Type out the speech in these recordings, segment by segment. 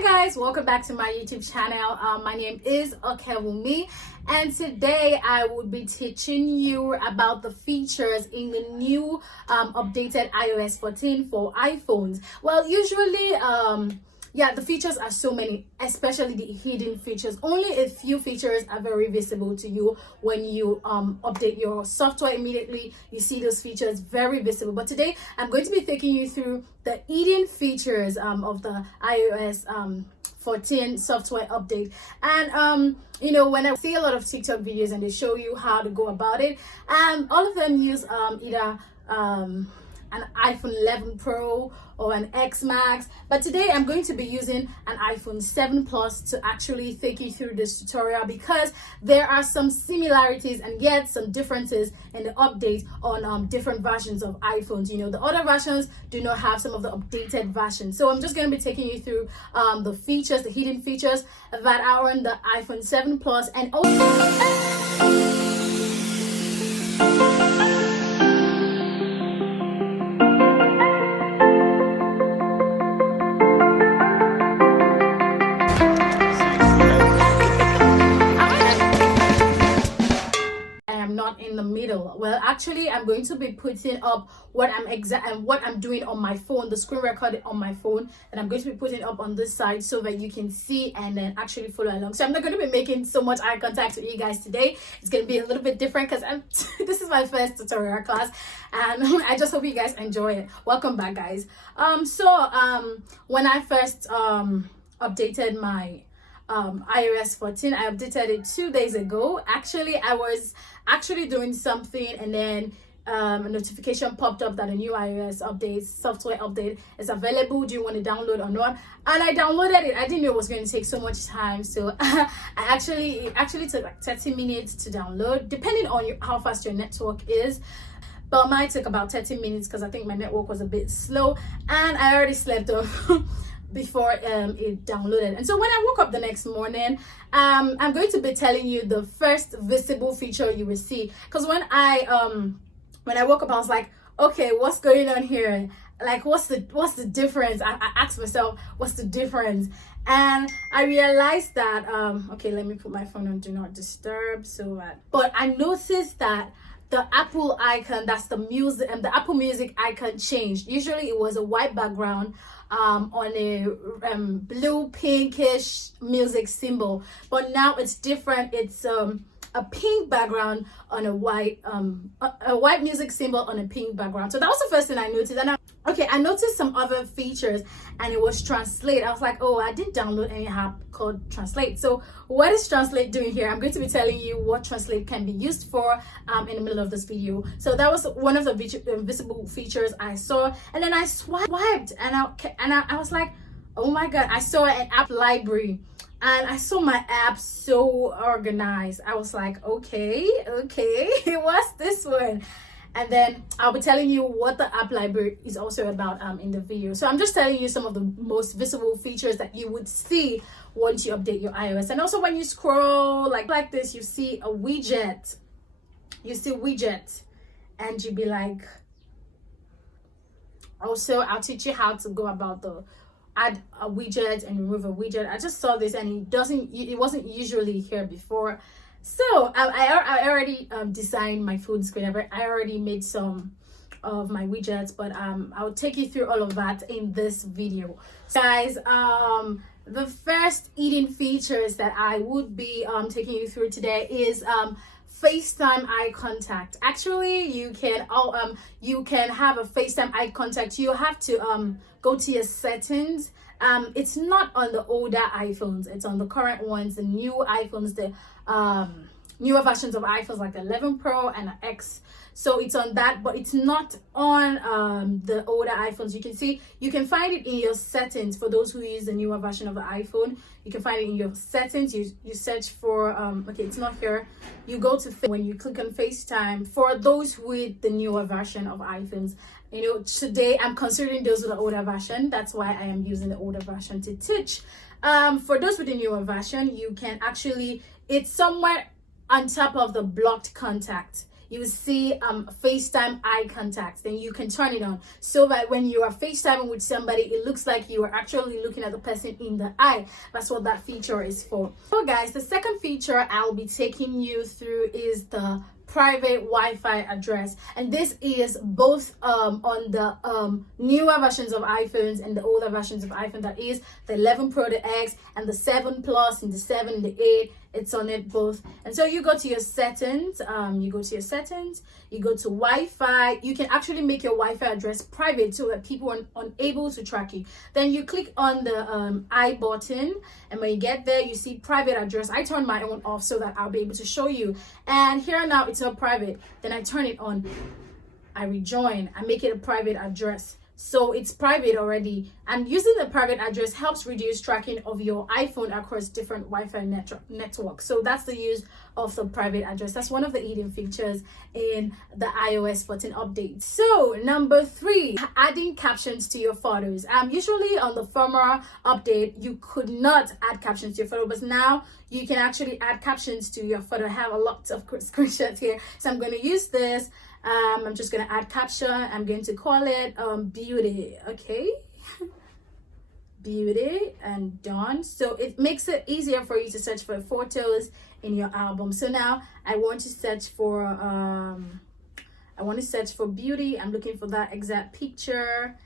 Hi guys, welcome back to my YouTube channel. My name is Okewumi, and today I will be teaching you about the features in the new updated iOS 14 for iPhones. Well, usually the features are so many, especially the hidden features. Only a few features are very visible to you. When you update your software, immediately you see those features very visible. But today I'm going to be taking you through the hidden features of the iOS 14 software update. And when I see a lot of TikTok videos and they show you how to go about it, all of them use either an iPhone 11 Pro or an X Max, but today I'm going to be using an iPhone 7 Plus to actually take you through this tutorial, because there are some similarities and yet some differences in the update on different versions of iPhones. The other versions do not have some of the updated versions, so I'm just going to be taking you through the features, the hidden features that are on the iPhone 7 Plus, and also in the middle. Well, actually I'm going to be putting up what I'm doing on my phone, the screen record on my phone, and I'm going to be putting up on this side so that you can see and then actually follow along. So I'm not going to be making so much eye contact with you guys today. It's going to be a little bit different because this is my first tutorial class, and I just hope you guys enjoy it. Welcome back, guys. When I first updated my iOS 14, I updated it 2 days ago. Actually, I was doing something, and then a notification popped up that a new iOS update, software update is available. Do you want to download or not? And I downloaded it. I didn't know it was going to take so much time, so it actually took like 30 minutes to download, depending on how fast your network is. But mine took about 30 minutes because I think my network was a bit slow, and I already slept off before it downloaded. And so when I woke up the next morning, I'm going to be telling you the first visible feature you will see, because when I woke up I was like, okay, what's going on here? Like, what's the difference? I asked myself, what's the difference? And I realized that okay, let me put my phone on do not disturb, but I noticed that the Apple icon, that's the music, and the Apple Music icon changed. Usually it was a white background on a blue pinkish music symbol, but now it's different. It's a pink background on a white music symbol on a pink background. So that was the first thing I noticed. And I noticed some other features, and it was Translate. I was like, oh, I didn't download any app called Translate. So what is Translate doing here? I'm going to be telling you what Translate can be used for in the middle of this video. So that was one of the visible features I saw, and then I swiped, and I was like, oh my god, I saw an app library. And I saw my app so organized. I was like, okay, what's this one? And then I'll be telling you what the app library is also about in the video. So I'm just telling you some of the most visible features that you would see once you update your iOS. And also when you scroll like this, you see a widget. You see widget, and you'll be like, also I'll teach you how to go about the add a widget and remove a widget. I just saw this, and it wasn't usually here before. So I already designed my phone screen. I already made some of my widgets, but I'll take you through all of that in this video. So guys, the first hidden features that I would be taking you through today is FaceTime Eye Contact. Actually, you can have a FaceTime Eye Contact. You have to go to your settings. It's not on the older iPhones, it's on the current ones, the new iPhones, the newer versions of iPhones like the 11 Pro and the X. So it's on that, but it's not on the older iPhones. You can find it in your settings. For those who use the newer version of the iPhone, you can find it in your settings. You search for okay, it's not here. You go to when you click on FaceTime. For those with the newer version of iPhones, today I'm considering those with the older version. That's why I am using the older version to teach. For those with the newer version, you can actually, it's somewhere on top of the blocked contact. you will see FaceTime Eye Contact. Then you can turn it on so that when you are FaceTiming with somebody, it looks like you are actually looking at the person in the eye. That's what that feature is for. So guys, the second feature I'll be taking you through is the private Wi-Fi address, and this is both on the newer versions of iPhones and the older versions of iPhone, that is the 11 Pro, the X, and the 7 Plus, and the 7 and the 8. It's on it both. And so you go to your settings, you go to Wi-Fi. You can actually make your Wi-Fi address private so that people are unable to track you. Then you click on the I button, and when you get there, you see private address. I turn my own off so that I'll be able to show you. And here now it's not private. Then I turn it on, I rejoin, I make it a private address. So it's private already, and using the private address helps reduce tracking of your iPhone across different Wi-Fi networks. So that's the use of the private address. That's one of the hidden features in the iOS 14 update. So number 3, adding captions to your photos. Usually on the former update, you could not add captions to your photo, but now you can actually add captions to your photo. I have a lot of screenshots here, so I'm going to use this. I'm just going to add caption. I'm going to call it beauty. Okay. Beauty, and done. So it makes it easier for you to search for photos in your album. So now I want to search for beauty. I'm looking for that exact picture.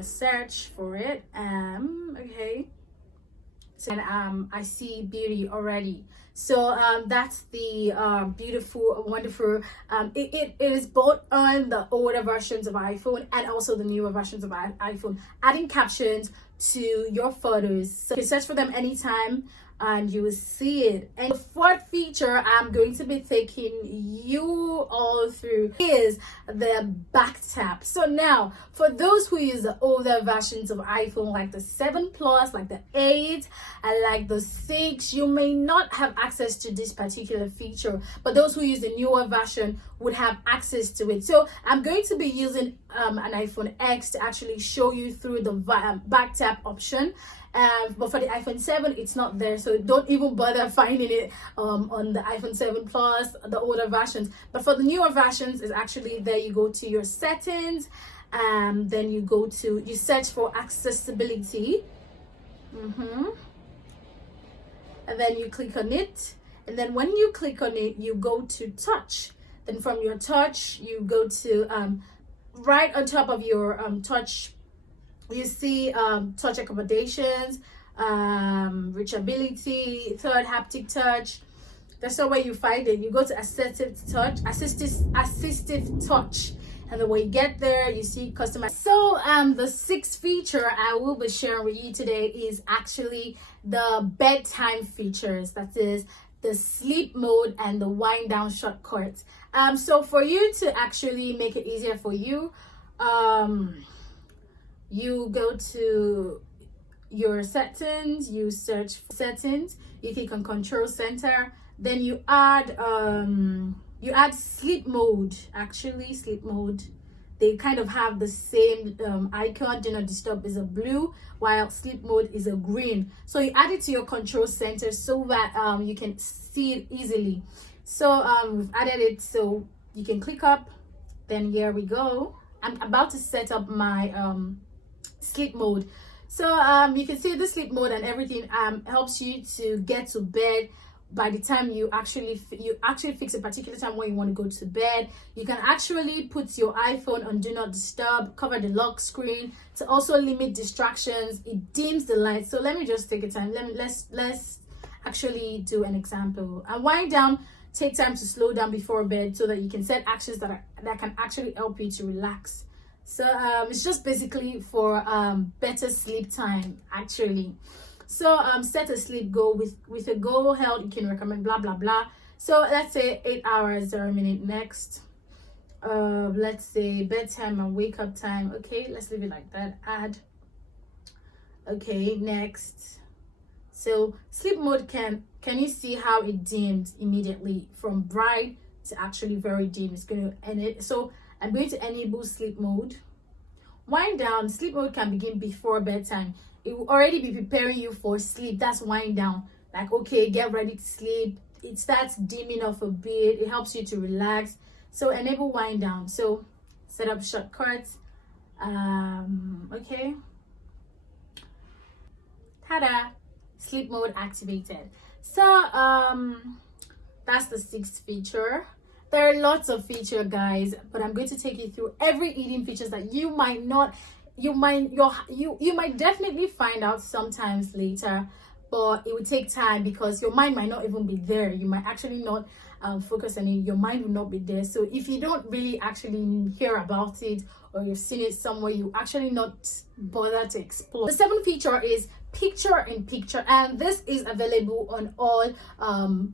Search for it. Okay. And I see beauty already. So that's the beautiful, wonderful. It is both on the older versions of iPhone and also the newer versions of iPhone, adding captions to your photos. So you can search for them anytime and you will see it. And the fourth feature I'm going to be taking you all through is the back tap. So now, for those who use the older versions of iPhone, like the 7 Plus, like the 8, and like the 6, you may not have access to this particular feature, but those who use the newer version would have access to it. So I'm going to be using an iPhone X to actually show you through the back tap option. But for the iPhone 7, it's not there, so don't even bother finding it on the iPhone 7 Plus, the older versions. But for the newer versions, it's actually there. You go to your settings, then you search for accessibility, and then you click on it. And then when you click on it, you go to touch. Then from your touch, you go to right on top of your touch. You see touch accommodations, reachability, third haptic touch. That's the way you find it. You go to assistive touch, and then when you get there, you see customize. So the 6th feature I will be sharing with you today is actually the bedtime features. That is the sleep mode and the wind down shortcuts. So for you to actually make it easier for you, you go to your settings, you search for settings, you click on control center, then you add sleep mode. Actually, sleep mode, they kind of have the same icon. Do not disturb is a blue, while sleep mode is a green. So you add it to your control center so that you can see it easily. So we've added it, so you can click up. Then here we go. I'm about to set up my sleep mode. So you can see the sleep mode and everything helps you to get to bed by the time you actually fix a particular time when you want to go to bed. You can actually put your iPhone on do not disturb, cover the lock screen to also limit distractions. It dims the light. So let me just take a time. Let's actually do an example. And wind down, take time to slow down before bed so that you can set actions that can actually help you to relax. So it's just basically for better sleep time actually. So set a sleep goal. With a goal held, you can recommend blah blah blah. So let's say 8 hours 0 minute. Next let's say bedtime and wake up time. Okay, let's leave it like that. Add. Okay, next. So sleep mode, can you see how it dimmed immediately from bright to actually very dim? It's going to end it. So I'm going to enable sleep mode. Wind down, sleep mode can begin before bedtime. It will already be preparing you for sleep. That's wind down. like, okay, get ready to sleep. It starts dimming off a bit. It helps you to relax. So enable wind down. So set up shortcuts. Okay, tada, sleep mode activated. So that's the 6th feature. There are lots of features, guys, but I'm going to take you through every eating features that you might definitely find out sometimes later, but it will take time because your mind might not even be there. You might actually not focus on it. Your mind will not be there. So if you don't really actually hear about it, or you've seen it somewhere, you actually not bother to explore. The 7th feature is picture in picture, and this is available on all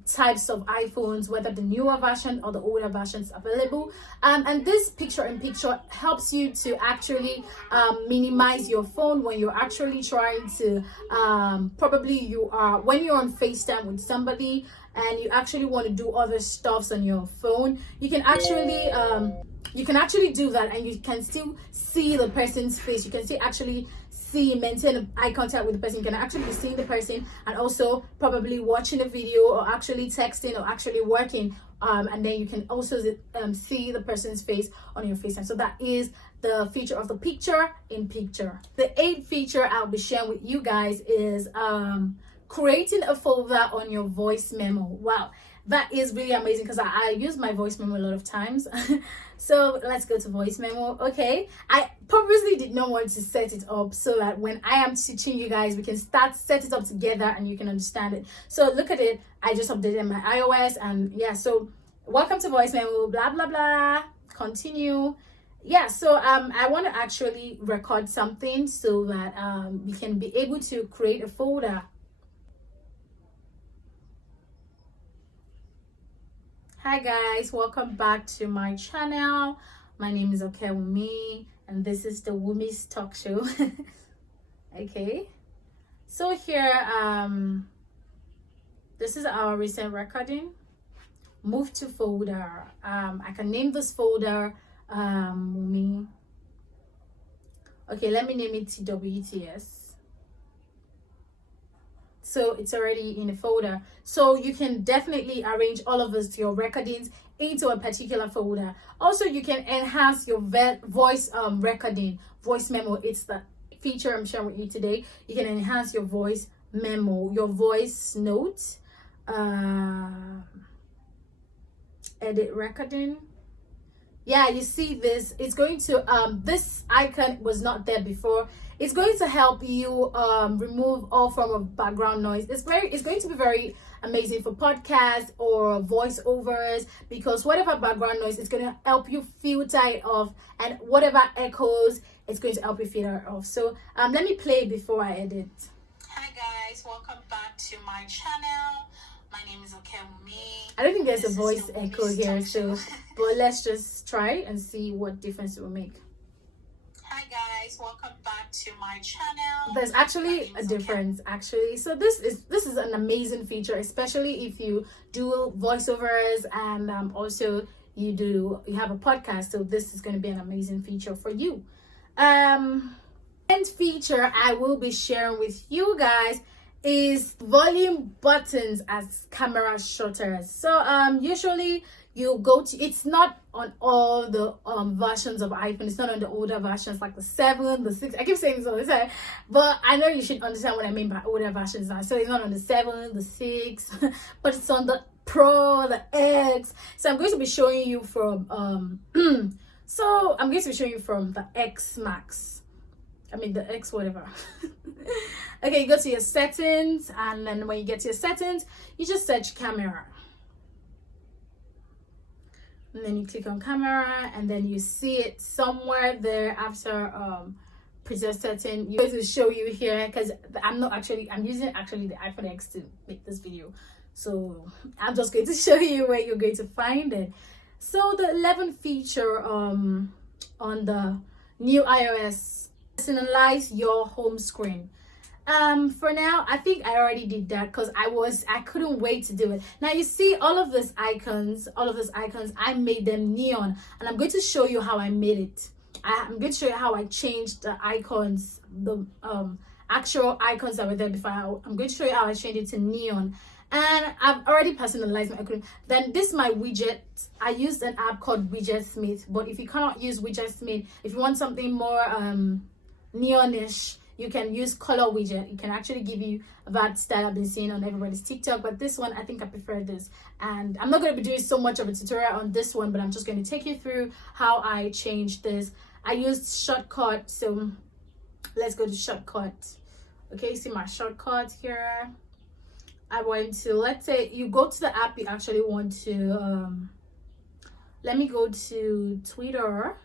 types of iPhones, whether the newer version or the older versions available. And this picture in picture helps you to actually minimize your phone when you're actually trying to when you're on FaceTime with somebody and you actually want to do other stuffs on your phone. You can actually do that, and you can still see the person's face. You can still actually maintain eye contact with the person. You can actually be seeing the person and also probably watching a video or actually texting or actually working, and then you can also see the person's face on your FaceTime. So that is the feature of the picture in picture. The 8th feature I'll be sharing with you guys is creating a folder on your voice memo. Wow, that is really amazing because I use my voice memo a lot of times. So let's go to voice memo. Okay, I purposely did not want to set it up so that when I am teaching you guys, we can set it up together and you can understand it. So look at it. I just updated my iOS, and yeah, so welcome to voice memo, blah blah blah, continue. Yeah, so I want to actually record something so that we can be able to create a folder. Hi guys, welcome back to my channel. My name is Okewumi, and this is the Wumi's Talk Show. Okay, so here this is our recent recording. Move to folder. I can name this folder Wumi. Okay, let me name it TWTS. So it's already in a folder. So you can definitely arrange all of your recordings into a particular folder. Also, you can enhance your voice recording, voice memo. It's the feature I'm sharing with you today. You can enhance your voice memo, your voice note, edit recording. Yeah, you see this, it's going to this icon was not there before. It's going to help you remove all form of background noise. It's going to be very amazing for podcasts or voiceovers, because whatever background noise, it's going to help you filter it off, and whatever echoes, it's going to help you filter it off. So let me play before I edit. Hi guys, welcome back to my channel. My name is Okewumi. I don't think there's a voice echo here, so but let's just try and see what difference it will make. Hi guys, welcome back to my channel. There's actually a difference actually. So this is an amazing feature, especially if you do voiceovers and also you have a podcast. So this is going to be an amazing feature for you. And feature I will be sharing with you guys is volume buttons as camera shutters. So usually you go to, it's not on all the versions of iPhone. It's not on the older versions like the 7, the 6. I keep saying so, but I know you should understand what I mean by older versions now. So it's not on the 7, the 6, but it's on the Pro, the X. So I'm going to be showing you from so I'm going to be showing you from the X Max. I mean the X whatever. Okay, you go to your settings, and then when you get to your settings, you just search camera. And then you click on camera, and then you see it somewhere there after preset setting. You're going to show you here, because I'm using actually the iPhone X to make this video. So I'm just going to show you where you're going to find it. So the 11th feature on the new iOS, personalize your home screen. For now, I think I already did that because I couldn't wait to do it. Now you see all of these icons, I made them neon, and I'm going to show you how I made it. I'm going to show you how I changed the icons, the actual icons that were there before. I'm going to show you how I changed it to neon, and I've already personalized my icon. Then this is my widget. I used an app called Widget Smith, but if you cannot use Widget Smith, if you want something more neonish, you can use Color Widget. It can actually give you that style I've been seeing on everybody's TikTok, but this one I think I prefer this. And I'm not going to be doing so much of a tutorial on this one, but I'm just going to take you through how I changed this. I used shortcut, so let's go to shortcut. Okay, see my shortcut here. I went to, let's say you go to the app you actually want to, let me go to Twitter.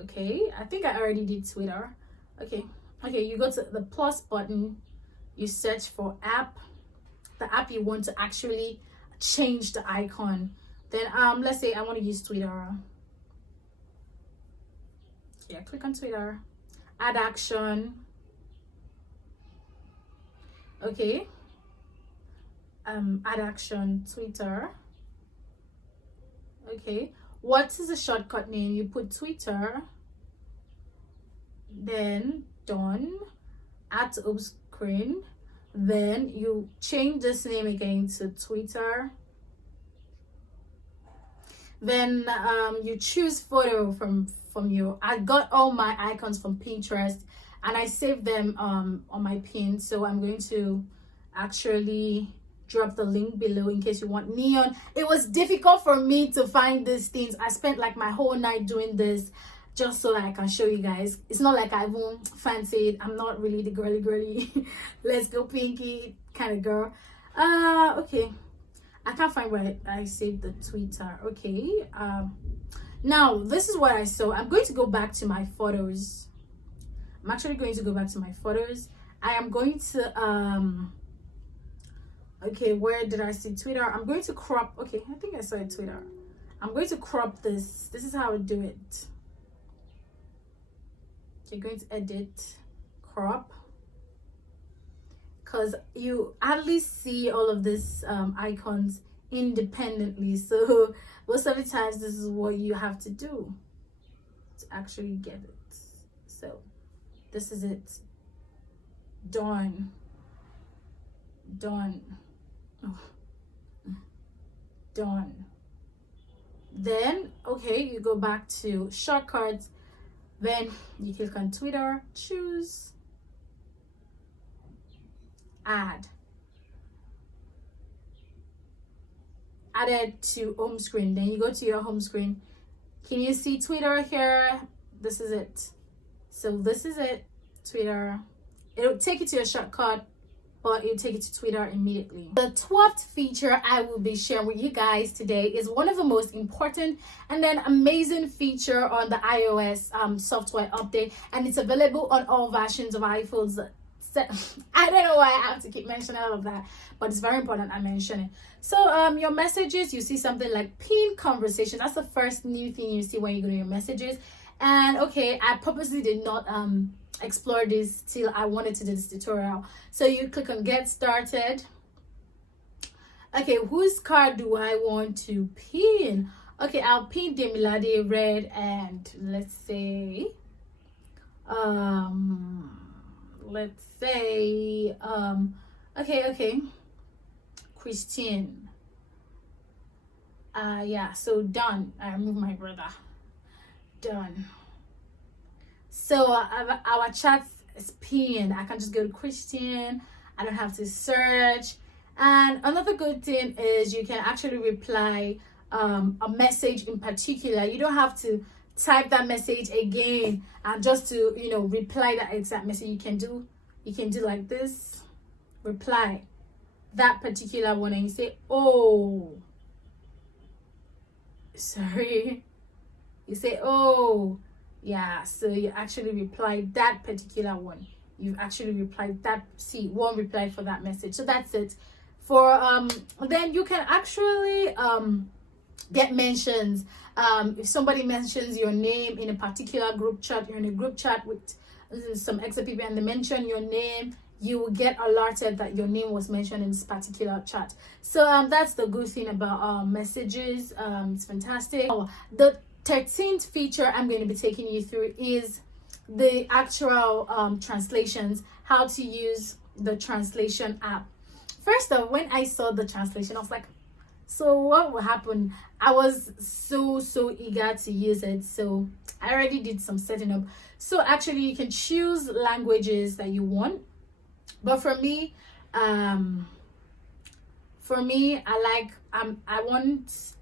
Okay, I think I already did Twitter. Okay, you go to the plus button, you search for app, the app you want to actually change the icon. Then let's say I want to use Twitter. Yeah, click on Twitter, add action. Okay, add action Twitter. Okay, what is the shortcut name? You put Twitter, then done, add to home screen. Then you change this name again to Twitter. Then you choose photo from your, I got all my icons from Pinterest and I saved them on my pin, so I'm going to actually drop the link below in case you want neon. It was difficult for me to find these things. I spent like my whole night doing this just so that I can show you guys. It's not like I won't fancy it. I'm not really the girly let's go pinky kind of girl. Okay, I can't find where I saved the Twitter. Okay, now this is what I saw. I'm going to go back to my photos. I'm actually going to go back to my photos. I am going to okay, where did I see Twitter? I'm going to crop. Okay, I think I saw it Twitter. I'm going to crop this. This is how I do it. You're going to edit, crop, because you at least see all of these icons independently. So most of the times this is what you have to do to actually get it. So this is it. Done. Oh. Done. Then okay, you go back to shortcuts. Then you click on Twitter, choose, add it to home screen. Then you go to your home screen. Can you see Twitter here? This is it. So this is it, Twitter. It'll take you to a shortcut, but it'll take you to Twitter immediately. The 12th feature I will be sharing with you guys today is one of the most important and then amazing feature on the iOS software update, and it's available on all versions of iPhones. I don't know why I have to keep mentioning all of that, but it's very important I mention it. So your messages, you see something like pin conversation. That's the first new thing you see when you go to your messages. And okay, I purposely did not explore this till I wanted to do this tutorial. So you click on get started. Okay, whose card do I want to pin? Okay, I'll pin Demilade Red, and let's say okay, Christine. Yeah, so done. I remove my brother. Done. So our chat is pinned. I can just go to Christian. I don't have to search. And another good thing is you can actually reply a message in particular. You don't have to type that message again and just to reply that exact message. You can do like this, reply that particular one, and you say, oh, sorry. You say, oh, yeah, so you actually replied that particular one. You actually replied that. See, one reply for that message. So that's it. For then you can actually get mentions. If somebody mentions your name in a particular group chat, you're in a group chat with some extra people and they mention your name, you will get alerted that your name was mentioned in this particular chat. So that's the good thing about messages. It's fantastic. The 13th feature I'm going to be taking you through is the actual translations, how to use the translation app. First off, when I saw the translation, I was like, so what will happen? I was so eager to use it, so I already did some setting up. So actually you can choose languages that you want, but for me I want,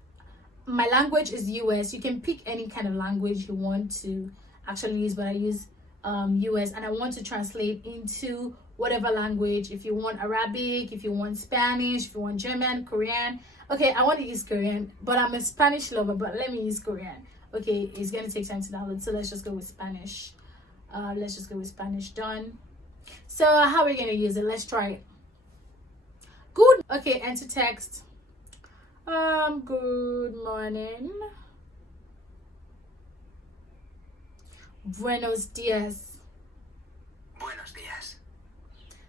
my language is US. You can pick any kind of language you want to actually use, but I use US, and I want to translate into whatever language. If you want Arabic, if you want Spanish, if you want German, Korean. Okay, I want to use Korean, but I'm a Spanish lover, but let me use Korean. Okay, it's gonna take time to download, so let's just go with Spanish. Let's just go with Spanish. Done. So how are we gonna use it? Let's try it. Good. Okay, enter text. Good morning. Buenos dias. Buenos dias.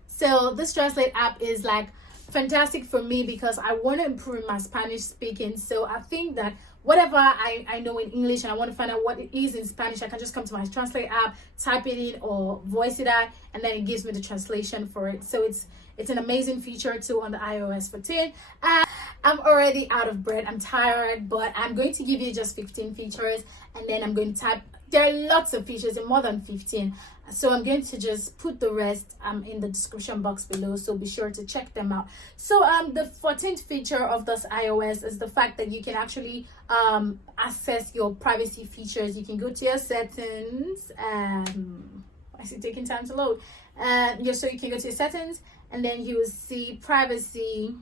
So this translate app is like fantastic for me because I want to improve my Spanish speaking. So I think that whatever I know in English and I want to find out what it is in Spanish, I can just come to my translate app, type it in or voice it out, and then it gives me the translation for it. So it's an amazing feature too on the iOS 14. I'm already out of breath, I'm tired, but I'm going to give you just 15 features, and then I'm going to type. There are lots of features, and more than 15, so I'm going to just put the rest in the description box below, so be sure to check them out. So the 14th feature of this iOS is the fact that you can actually access your privacy features. You can go to your settings. I see taking time to load. So you can go to your settings, and then you will see privacy.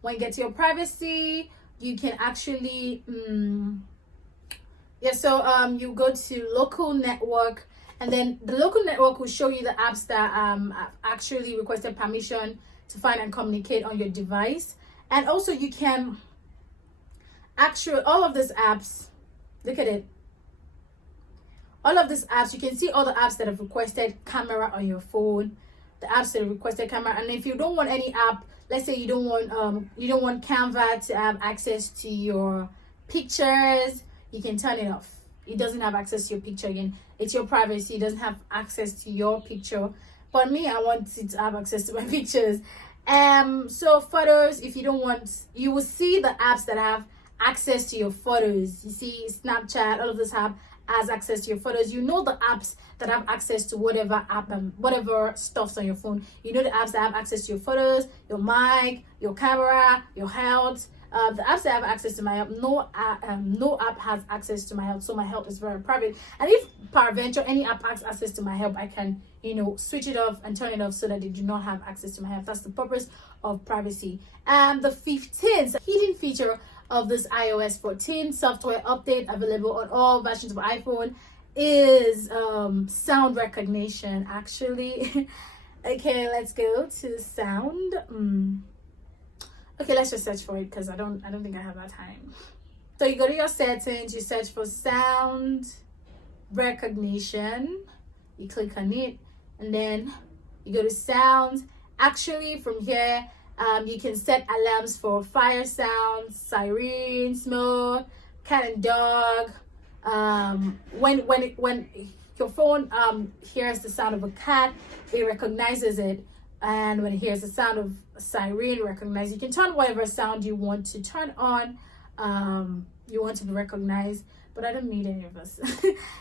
When you get to your privacy, you can actually you go to local network, and then the local network will show you the apps that actually requested permission to find and communicate on your device. And also you can actually, all of these apps, look at it, all of these apps, you can see all the apps that have requested camera on your phone, the apps that have requested camera. And if you don't want any app, let's say you don't want Canva to have access to your pictures, you can turn it off. It doesn't have access to your picture. Again, it's your privacy. It doesn't have access to your picture. But me, I want it to have access to my pictures. So photos, if you don't want, you will see the apps that have access to your photos. You see Snapchat, all of this has access to your photos. You know the apps that have access to whatever app and whatever stuff's on your phone. You know the apps that have access to your photos, your mic, your camera, your health. The apps that have access to my help, no app has access to my help, so my help is very private. And if peradventure any app has access to my help, I can switch it off and turn it off so that they do not have access to my help. That's the purpose of privacy. The 15th hidden feature of this iOS 14 software update, available on all versions of iPhone, is sound recognition. Actually, okay, let's go to sound. Okay, let's just search for it because I don't think I have that time. So you go to your settings, you search for sound recognition, you click on it, and then you go to sounds. Actually, from here, you can set alarms for fire sounds, siren, smoke, cat and dog. When your phone hears the sound of a cat, it recognizes it. And when it hears the sound of a siren, recognize. You can turn whatever sound you want to turn on, you want to be recognized, but I don't need any of this.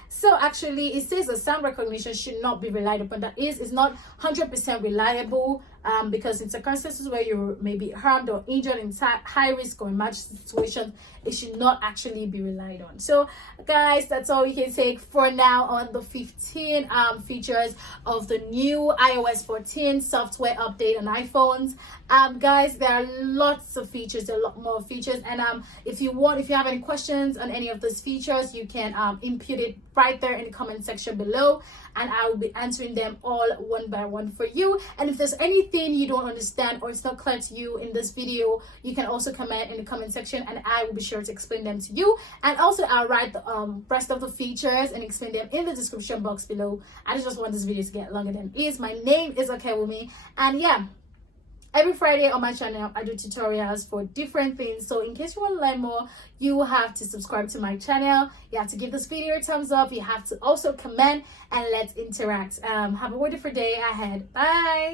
So actually it says the sound recognition should not be relied upon. That is, it's not 100% reliable, because in circumstances where you may be harmed or injured in high risk or emergency situations, it should not actually be relied on. So guys, that's all we can take for now on the 15 features of the new iOS 14 software update on iPhones. Guys, there are lots of features, there are a lot more features, and if you have any questions on any of those features, you can input it right there in the comment section below, and I will be answering them all one by one for you. And if there's anything you don't understand or it's not clear to you in this video, you can also comment in the comment section, and I will be sure to explain them to you. And also I'll write the rest of the features and explain them in the description box below. I just want this video to get longer than it is. My name is Okay With Me, and yeah, Every Friday on my channel, I do tutorials for different things. So in case you want to learn more, you have to subscribe to my channel. You have to give this video a thumbs up. You have to also comment and let's interact. Have a wonderful day ahead. Bye.